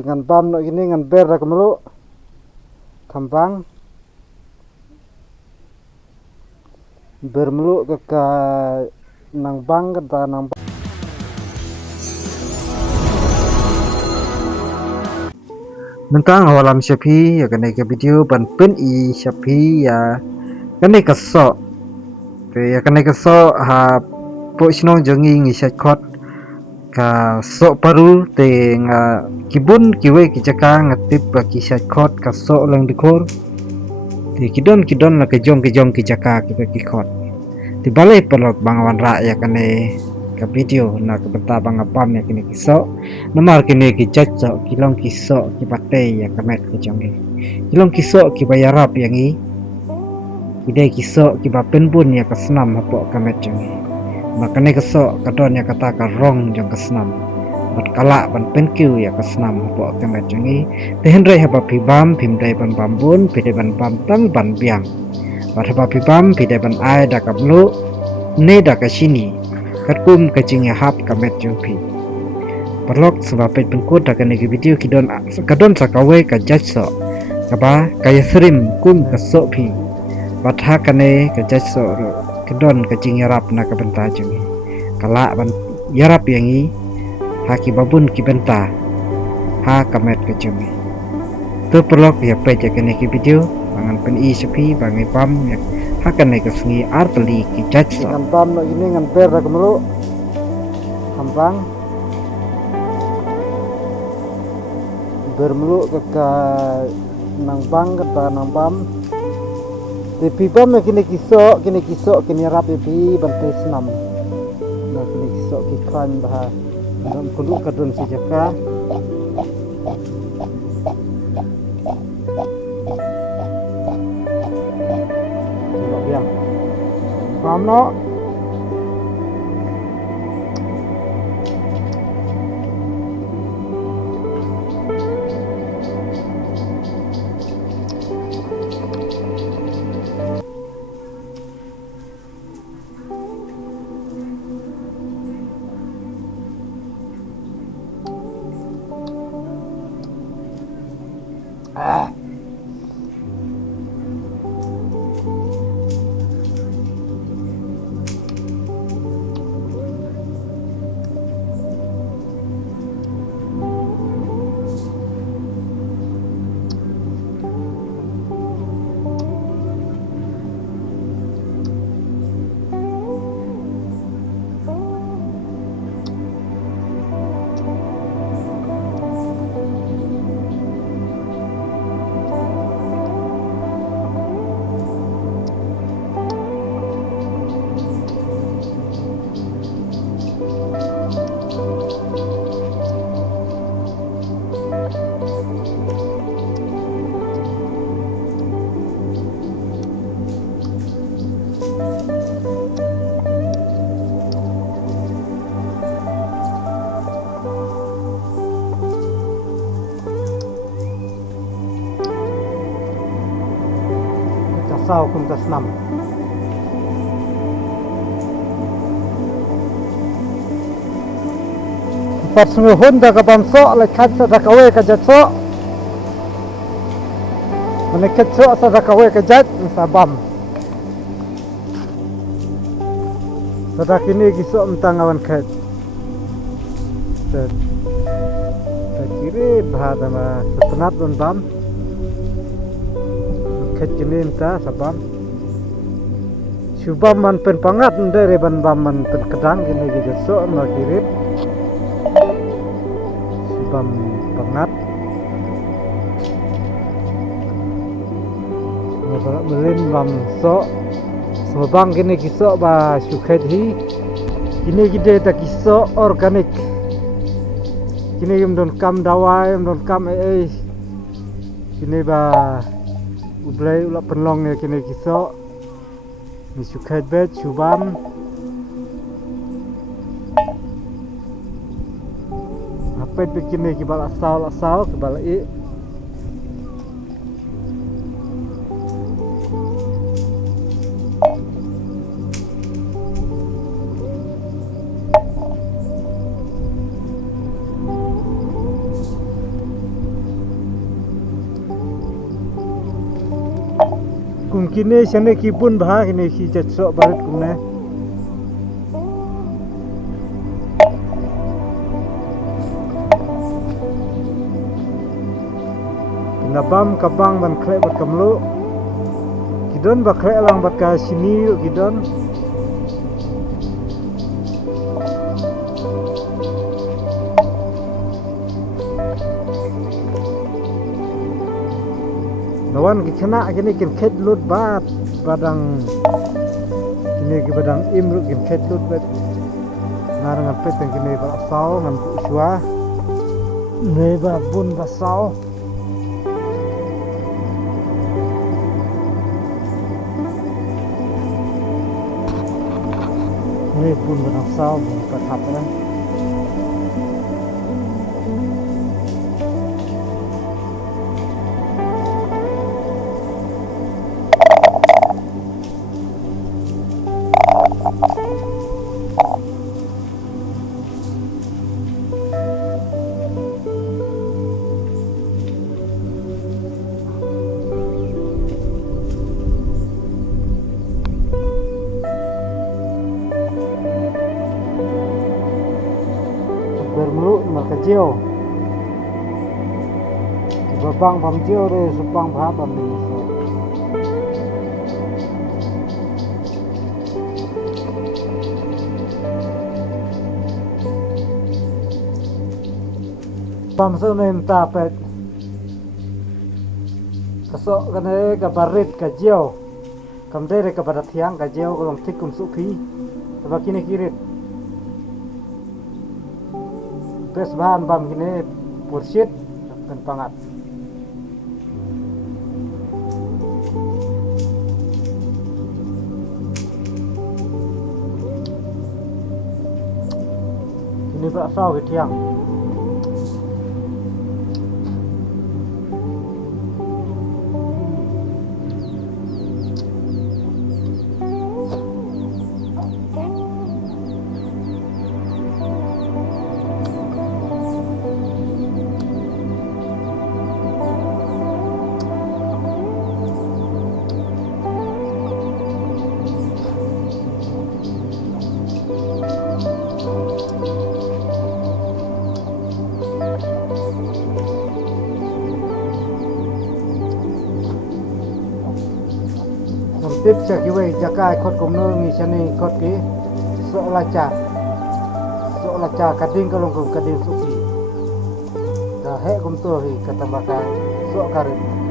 dengan pam nak gini dengan ber dak melu kambang ber melu ke nang bang ke nang mentang awalam syapi ya kena ke video ban pen I syapi ya kena kesok ya kena kesok ha po snong jongi ngi syakot ka sok paru teng kibun kiwe kijaka ngatip ba kisyakot ka sok lang dikor ti kidon la kejong kijaka kita kikot ti balai pelok bangawan ra ya kene ka video na ka beta bang apam ya kene kisok namar kene ki jajak kilong kisok ki patei ya kamet kejongi kilong kisok ki bayarap yang I ide kisok ki bapen bun ya kasnam hapo kamet jongi makane kesok kadon ya kata ka rong jong kasnam bat kala ban penkiu ya kasnam hapo kamet jongi tehen rai haba pibam pimdai ban bambun pide ban bamtang ban biang bat haba pibam pide ban ai da kablu ne da ka sini katkum kacing ya hap kamet jongpi perlok sebab pet pengkut da kene video kadon sakawe ka jajso kaba kaya serim kum kesok pi bat ha kane ka jajso kedon kacing yarap na ka benta jongi kala ban yarap yangi haki babun ki benta ha kamet ka jongi tu perlok ya pet ya kene video bangan pen I sepi bangai pam ya hakan naik kesengi arteli ki jajso dengan pam nak ini dengan ber dak melu kambang ber melu ke nang bang ke nang pam di pibam kini kisok kini rap pi bantai senam nah kini kisok ki kran bah dalam kudu kadun si jaka pam no sau kum tasnam empat sungguhun dah ka bamso lekat sa dakawe ka jatso menekat so sa dakawe ka jat sabam sadak ini kisok mentang awan kat kiri bahada ma sepenat don bam kecilin ta sabam subam man pen pangat ndere ban bam man pen kedang kini gejeso ma kirip subam pangat ngabala melin bam so sobang kini kiso ba sukhet hi kini gide ta kiso organik kini don kam dawai don kam kini ba ublay ulap penlong ya kini kisok ni sukhet bet subam apa itu kini kibal asal kibal I kini sini kibun bah kini si cecok barit kumne. Nabam kabang ban kre bat kamlo kidon ba kre lang bat ka sini kidon nawan ki kena kini kin khet lut bat badang kini ki badang imru kin khet lut bat ngarang pet kini ba saw ngan uswa ne ba bun ba saw ini pun benang saw pun patap kan bermelu maka jio babang pam jio re supang bha pam ni so pam so nem ta pet kasok kane ka barit ka jio kam dere ka pada thiang ka jio ko long tikum su phi tabakine kirit pes bahan bam gini pursit dan pangat ini bakso ke tiang tiếp cha ki wei jakai khot kom no ngi chani khot ki so la cha kading ka long kom kading su ki da he kom to hi katambaka so karit